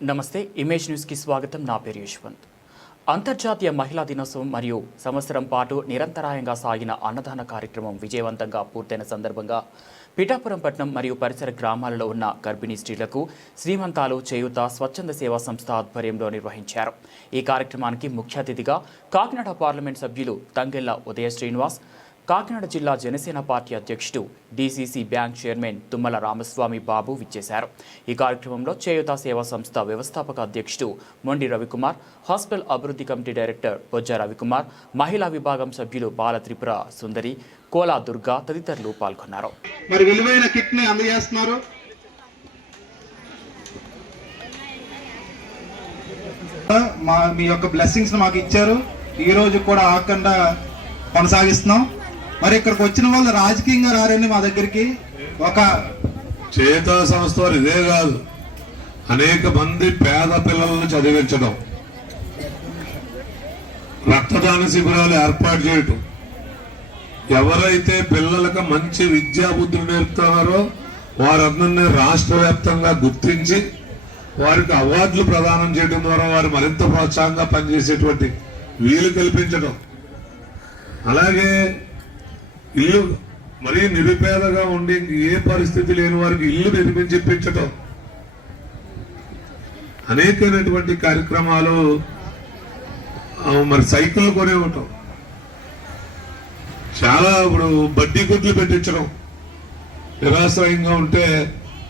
నమస్తే image news కి స్వాగతం. నా పేరు యశ్వంత్. అంతర్జాతీయ మహిళా దినోత్సవం మరియు సంవత్సరం పాటు నిరంతరాయంగా సాగిన అన్నదాన కార్యక్రమం విజయవంతంగా పూర్తయిన సందర్భంగా పిఠాపురం పట్టణం మరియు పరిసర గ్రామాలలో ఉన్న గర్భిణీ స్త్రీలకు శ్రీమంతాలు చేయూత స్వచ్ఛంద సేవా సంస్థ ఆధ్వర్యంలో నిర్వహించారు. ఈ కార్యక్రమానికి ముఖ్య అతిథిగా కాకినాడ పార్లమెంట్ సభ్యులు తంగెళ్ల ఉదయ శ్రీనివాస్, కాకినాడ జిల్లా జనసేన పార్టీ అధ్యక్షుడు DCC bank chairman Tummala Ramaswamy Babu విచ్చేశారు. ఈ కార్యక్రమంలో చేయూత సేవా సంస్థ వ్యవస్థాపక అధ్యక్షుడు మొండి రవికుమార్, హాస్పిటల్ అభివృద్ధి కమిటీ డైరెక్టర్ బొజ్జ రవికుమార్, మహిళా విభాగం సభ్యులు బాల త్రిపుర సుందరి, కోలా దుర్గా తదితరులు పాల్గొన్నారు. మరి విలువైన కిట్ ని అందజేస్తున్నారు. మీ యొక్క బ్లెస్సింగ్స్ మాకు ఇచ్చారు. ఈ రోజు కూడా ఆకుండా కొనసాగిస్తున్నాం. మరి ఇక్కడికి వచ్చిన వాళ్ళు రాజకీయంగా రారండి. మా దగ్గరికి ఒక చేయూత సంస్థ వారు ఇదే కాదు, అనేక మంది పేద పిల్లలను చదివించడం, రక్తదాన శిబిరాలు ఏర్పాటు చేయటం, ఎవరైతే పిల్లలకు మంచి విద్యా బుద్ధులు నేర్పుతున్నారో వారందరినీ రాష్ట్ర వ్యాప్తంగా గుర్తించి వారికి అవార్డులు ప్రదానం చేయడం ద్వారా వారు మరింత ప్రోత్సాహంగా పనిచేసేటువంటి వీలు కల్పించడం, అలాగే ఇల్లు మరీ నిరుపేదగా ఉండి ఏ పరిస్థితి లేని వారికి ఇల్లు నిర్మించిపించటం, అనేకమైనటువంటి కార్యక్రమాలు. మరి సైకిల్ కొనే ఉంటాం, చాలా ఇప్పుడు బడ్డీ కొట్లు పెట్టించడం, నిరాశ్రయంగా ఉంటే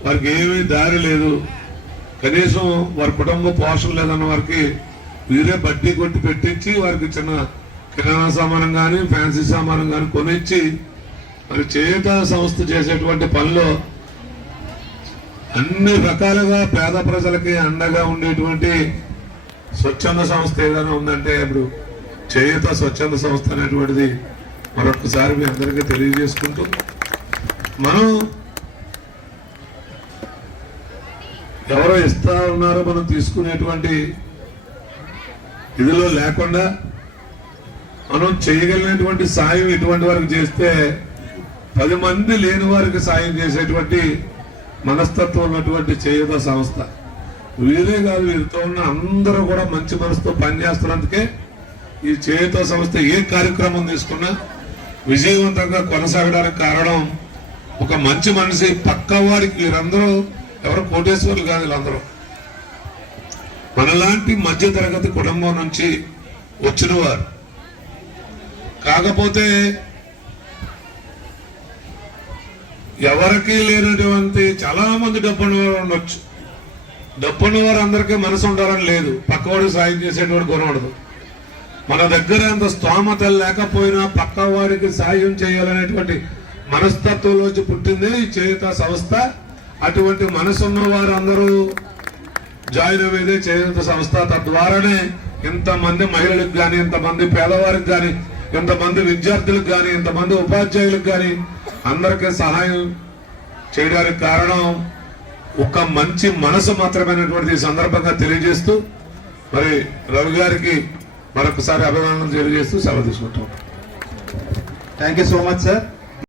వారికి ఏమీ దారి లేదు, కనీసం వారి కుటుంబ పోషణ లేదన్న వారికి వీరే బడ్డీ కొట్టి పెట్టించి వారికి చిన్న కిరాణా సామానం కానీ ఫ్యాన్సీ సామానం కానీ కొనిచ్చి మరి చేయూత సంస్థ చేసేటువంటి పనిలో అన్ని రకాలుగా పేద ప్రజలకి అండగా ఉండేటువంటి స్వచ్ఛంద సంస్థ ఏదైనా ఉందంటే ఇప్పుడు చేయూత స్వచ్ఛంద సంస్థ అనేటువంటిది మరొకసారి మీ అందరికీ తెలియజేసుకుంటూ, మనం ఎవరో ఇస్తా ఉన్నారో మనం తీసుకునేటువంటి ఇదిలో లేకుండా మనం చేయగలిగినటువంటి సాయం ఇటువంటి వారికి చేస్తే 10 మంది లేని వారికి సాయం చేసేటువంటి మనస్తత్వం ఉన్నటువంటి చేయూత సంస్థ. వీరే కాదు, వీరితో ఉన్న అందరూ కూడా మంచి మనసుతో పనిచేస్తున్నందుకే ఈ చేయూత సంస్థ ఏ కార్యక్రమం తీసుకున్నా విజయవంతంగా కొనసాగడానికి కారణం ఒక మంచి మనిషి పక్క వారికి. వీరందరూ ఎవరు కోటేశ్వర్లు కాదు, వీళ్ళందరూ మనలాంటి మధ్య తరగతి కుటుంబం నుంచి వచ్చిన వారు. కాకపోతే ఎవరికి లేనటువంటి చాలా మంది డబ్బున్న వారు ఉండొచ్చు. డబ్బున్న వారు అందరికీ మనసు ఉండాలని లేదు, పక్కవాడు సాయం చేసేటువంటి గుణం ఉండదు. మన దగ్గర అంత స్తోమత లేకపోయినా పక్క వారికి సాయం చేయాలనేటువంటి మనస్తత్వంలోంచి పుట్టిందే ఈ చేయూత సంస్థ. అటువంటి మనసున్న వారు అందరూ జాయిన్ అయ్యేదే చేయూత సంస్థ. తద్వారానే ఇంతమంది మహిళలకు కానీ, ఇంతమంది పేదవారికి కానీ, ఇంతమంది విద్యార్థులకు కానీ, ఇంతమంది ఉపాధ్యాయులకు కానీ అందరికీ సహాయం చేయడానికి కారణం ఒక మంచి మనసు మాత్రమైనటువంటి ఈ సందర్భంగా తెలియజేస్తూ, మరి రవి గారికి మరొకసారి అభినందనలు తెలియజేస్తూ సెలవు తీసుకుంటాం. Thank you so much sir.